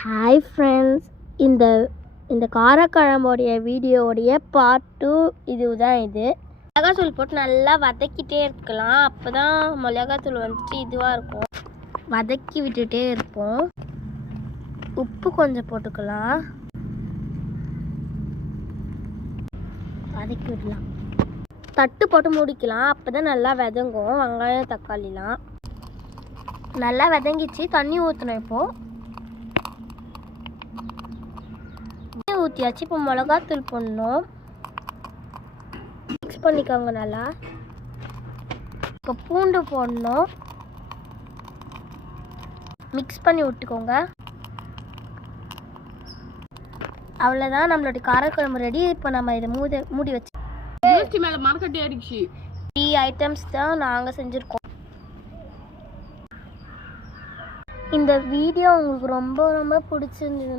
Hi friends, இந்த இந்த காரக்குழம்போடைய வீடியோடைய part 2 இதுதான். இது மிளகாத்தூள் போட்டு நல்லா வதக்கிட்டே இருக்கலாம். அப்போ தான் மிளகாத்தூள் வந்துட்டு இதுவாக இருக்கும். வதக்கி விட்டுட்டே இருப்போம். உப்பு கொஞ்சம் போட்டுக்கலாம், வதக்கி விடலாம். தட்டு போட்டு மூடிக்கலாம். அப்போ தான் நல்லா வதங்கும். வெங்காயம் தக்காளிலாம் நல்லா வதங்கிச்சு. தண்ணி ஊற்றணும். இப்போது ஊற்றியாச்சு. இப்போ மிளகாத்தூள் போடணும். மிக்ஸ் பண்ணிக்கோங்க நல்லா. இப்போ பூண்டு போடணும். மிக்ஸ் பண்ணி விட்டுக்கோங்க. அவ்வளோதான், நம்மளோட காரக்குழம்பு ரெடி. இப்போ நம்ம இதை மூடி வச்சு 3 ஐட்டம்ஸ் தான் நாங்கள் செஞ்சுருக்கோம். இந்த வீடியோ உங்களுக்கு ரொம்ப ரொம்ப பிடிச்சிருந்ததுன்னா